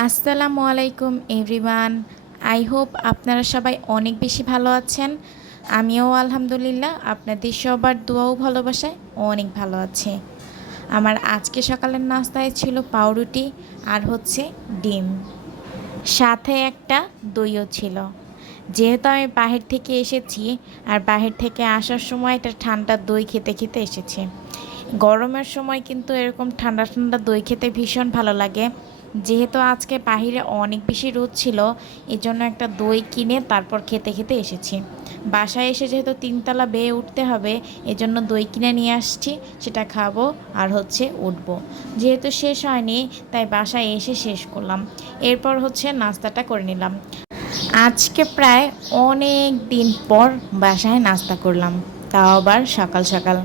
আসসালামু আলাইকুম everyone. I hope আপনারা সবাই অনেক বেশি ভালো আছেন। আমিও আলহামদুলিল্লাহ আপনাদের সবার দোয়া ও ভালোবাসায় অনেক ভালো আছি। আমার আজকে সকালের নাস্তায় ছিল পাউরুটি আর হচ্ছে ডিম, সাথে একটা দইও ছিল। যেহেতু আমি বাহির থেকে এসেছি আর বাহির থেকে আসার সময় একটা ঠান্ডা দই খেতে খেতে এসেছি। গরমের সময় কিন্তু এরকম ঠান্ডা ঠান্ডা দই খেতে ভীষণ ভালো লাগে। যেহেতু আজকে বাহিরে অনেক বেশি রোদ ছিল, এজন্য একটা দই কিনে তারপর খেতে খেতে এসেছি। বাসায় এসে যেহেতু তিনতলা বেয়ে উঠতে হবে, এজন্য দই কিনে নিয়ে আসছি, সেটা খাবো আর হচ্ছে উঠবো। যেহেতু শেষ হয়নি তাই বাসায় এসে শেষ করলাম। এরপর হচ্ছে নাস্তাটা করে নিলাম। আজকে প্রায় অনেক দিন পর বাসায় নাস্তা করলাম, তাও আবার সকাল সকাল।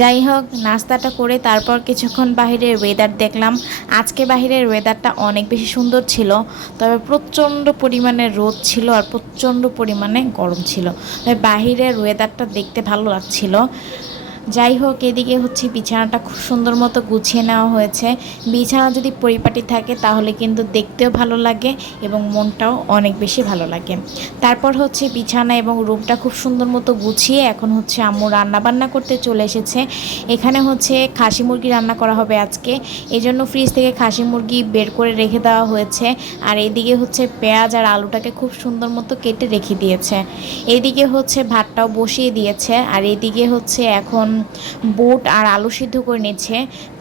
যাই হোক, নাস্তাটা করে তারপর কিছুক্ষণ বাহিরের ওয়েদার দেখলাম। আজকে বাহিরের ওয়েদারটা অনেক বেশি সুন্দর ছিল, তবে প্রচণ্ড পরিমাণে রোদ ছিল আর প্রচণ্ড পরিমাণে গরম ছিল। তবে বাহিরের ওয়েদারটা দেখতে ভালো লাগছিল। যাই হোক, এদিকে হচ্ছে বিছানাটা খুব সুন্দর মতো গুছিয়ে নেওয়া হয়েছে। বিছানা যদি পরিপাটি থাকে তাহলে কিন্তু দেখতেও ভালো লাগে এবং মনটাও অনেক বেশি ভালো লাগে। তারপর হচ্ছে বিছানা এবং রুমটা খুব সুন্দর মতো গুছিয়ে এখন হচ্ছে আম্মু রান্না বান্না করতে চলে এসেছে। এখানে হচ্ছে খাসি মুরগি রান্না করা হবে আজকে, এই জন্য ফ্রিজ থেকে খাসি মুরগি বের করে রেখে দেওয়া হয়েছে। আর এদিকে হচ্ছে পেঁয়াজ আর আলুটাকে খুব সুন্দর মতো কেটে রেখে দিয়েছে। এইদিকে হচ্ছে ভাতটাও বসিয়ে দিয়েছে, আর এদিকে হচ্ছে এখন বুট আর আলু সিদ্ধ করে নিচ্ছে।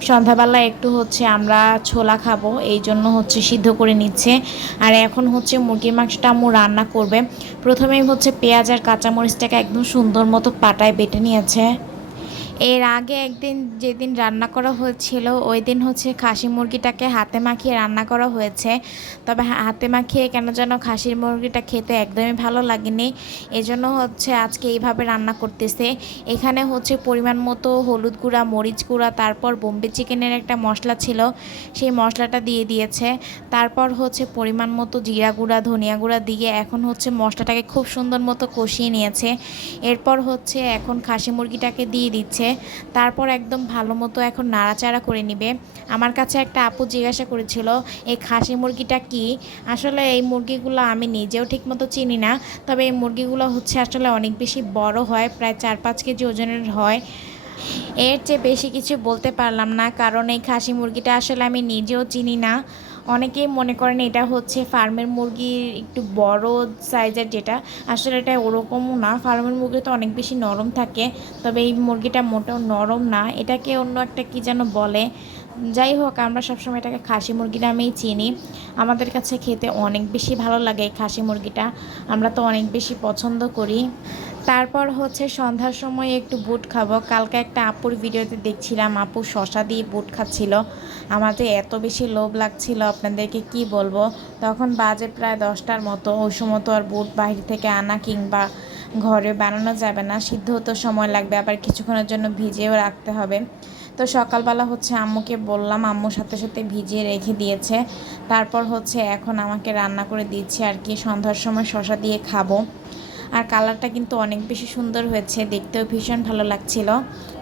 সন্ধ্যাবেলা একটু হচ্ছে আমরা ছোলা খাবো, এই জন্য হচ্ছে সিদ্ধ করে নিচ্ছে। আর এখন হচ্ছে মুরগির মাংসটা আম্মু রান্না করবে। প্রথমেই হচ্ছে পেঁয়াজ আর কাঁচামরিচটাকে একদম সুন্দর মতো পাটায় বেটে নিয়েছে। এর আগে একদিন যেদিন রান্না করা হয়েছিল ওই দিন হচ্ছে খাসি মুরগিটাকে হাতে মাখিয়ে রান্না করা হয়েছে। তবে হাতে মাখিয়ে কেন যেন খাসির মুরগিটা খেতে একদমই ভালো লাগেনি, এজন্য হচ্ছে আজকে এইভাবে রান্না করতেছে। এখানে হচ্ছে পরিমাণ মতো হলুদ গুঁড়া, মরিচ গুঁড়া, তারপর বোম্বে চিকেনের একটা মশলা ছিল, সেই মশলাটা দিয়ে দিয়েছে। তারপর হচ্ছে পরিমাণ মতো জিরা গুঁড়া, ধনিয়া গুঁড়া দিয়ে এখন হচ্ছে মশলাটাকে খুব সুন্দর মতো কষিয়ে নিয়েছে। এরপর হচ্ছে এখন খাসি মুরগিটাকে দিয়ে দিচ্ছে। তারপর একদম ভালো মতো এখন নাড়াচাড়া করে নিবে। আমার কাছে একটা আপু জিজ্ঞাসা করেছিল এই খাসি মুরগিটা কি। আসলে এই মুরগিগুলো আমি নিজেও ঠিকমতো চিনি না, তবে এই মুরগিগুলো হচ্ছে আসলে অনেক বেশি বড় হয়, প্রায় 4-5 কেজি ওজনের হয়। এর চেয়ে বেশি কিছু বলতে পারলাম না, কারণ এই খাসি মুরগিটা আসলে আমি নিজেও চিনি না। অনেকেই মনে করেন এটা হচ্ছে ফার্মের মুরগির একটু বড় সাইজের, যেটা আসলে এটা ওরকমও না। ফার্মের মুরগি তো অনেক বেশি নরম থাকে, তবে এই মুরগিটা মোটেও নরম না, এটাকে অন্য একটা কী যেন বলে। যাই হোক, আমরা সবসময় এটাকে খাসি মুরগি নামেই চিনি। আমাদের কাছে খেতে অনেক বেশি ভালো লাগে এই খাসি মুরগিটা, আমরা তো অনেক বেশি পছন্দ করি। তারপর হচ্ছে সন্ধ্যার সময় একটু বুট খাবো। কালকে একটা আপুর ভিডিওতে দেখছিলাম আপু শশা দিয়ে বুট খাচ্ছিল। আমার যে এত বেশি লোভ লাগছিল আপনাদেরকে কি বলবো। তখন বাজে প্রায় 10টার মতো, ওই সময় তো আর বুট বাহির থেকে আনা কিংবা ঘরে বানানো যাবে না, সিদ্ধ হতে সময় লাগবে, আবার কিছুক্ষণের জন্য ভিজিয়েও রাখতে হবে। তো সকালবেলা হচ্ছে আম্মুকে বললাম, আম্মুর সাথে সাথে ভিজিয়ে রেখে দিয়েছে। তারপর হচ্ছে এখন আমাকে রান্না করে দিচ্ছে আর কি, সন্ধ্যার সময় শশা দিয়ে খাবো। আর কালারটা কিন্তু অনেক বেশি সুন্দর হয়েছে, দেখতেও ভীষণ ভালো লাগছিল।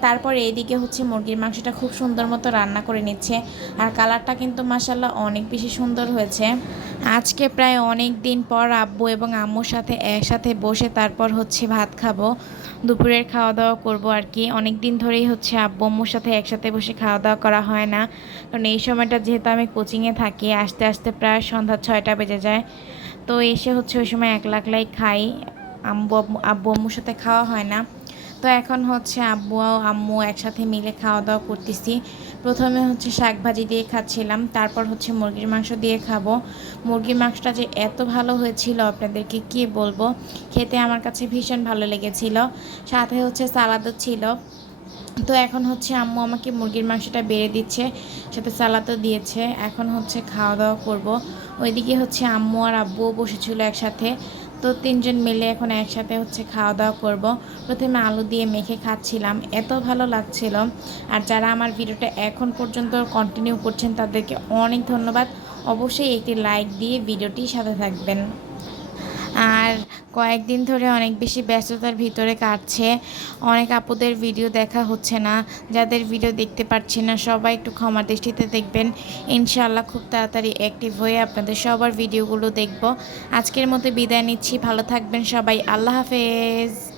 তারপর এইদিকে হচ্ছে মুরগির মাংসটা খুব সুন্দর মতো রান্না করে নিচ্ছে, আর কালারটা কিন্তু মাশাল্লাহ অনেক বেশি সুন্দর হয়েছে। আজকে প্রায় অনেক দিন পর আব্বু এবং আম্মুর সাথে একসাথে বসে তারপর হচ্ছে ভাত খাবো, দুপুরের খাওয়া দাওয়া করবো আর কি। অনেক দিন ধরেই হচ্ছে আব্বু আম্মুর সাথে একসাথে বসে খাওয়া দাওয়া করা হয় না, কারণ এই সময়টা যেহেতু আমি কোচিংয়ে থাকি, আস্তে আস্তে প্রায় সন্ধ্যা 6টা বেজে যায়। তো এসে হচ্ছে ওই সময় একলা একলাই খাই, আব্বু আম্মুর সাথে খাওয়া হয় না। তো এখন হচ্ছে আব্বু আম্মু একসাথে মিলে খাওয়া দাওয়া করতেছি। প্রথমে হচ্ছে শাক ভাজি দিয়ে খাচ্ছিলাম, তারপর হচ্ছে মুরগির মাংস দিয়ে খাবো। মুরগির মাংসটা যে এত ভালো হয়েছিল আপনাদেরকে কি বলবো, খেতে আমার কাছে ভীষণ ভালো লেগেছিল। সাথে হচ্ছে সালাদও ছিল। তো এখন হচ্ছে আম্মু আমাকে মুরগির মাংসটা বেড়ে দিচ্ছে, সাথে সালাদও দিয়েছে। এখন হচ্ছে খাওয়া দাওয়া করব। ওইদিকে হচ্ছে আম্মু আর আব্বুও বসেছিল একসাথে, তো তিনজন মিলে এখন একসাথে হচ্ছে খাওয়া দাওয়া করব। প্রথমে আলু দিয়ে মেখে খাচ্ছিলাম, এত ভালো লাগছিল। আর যারা আমার ভিডিওটা এখন পর্যন্ত কন্টিনিউ করছেন তাদেরকে অনেক ধন্যবাদ। অবশ্যই একটি লাইক দিয়ে ভিডিওটির সাথে থাকবেন। আর কয়েকদিন ধরে অনেক বেশি ব্যস্ততার ভিতরে কাটছে। অনেক আপুদের ভিডিও দেখা হচ্ছে না। যাদের ভিডিও দেখতে পাচ্ছি না সবাই একটু ক্ষমার দৃষ্টিতে দেখবেন। ইনশাআল্লাহ খুব তাড়াতাড়ি অ্যাক্টিভ হয়ে আপনাদের সবার ভিডিওগুলো দেখব। আজকের মতো বিদায় নিচ্ছি। ভালো থাকবেন সবাই। আল্লাহ হাফেজ।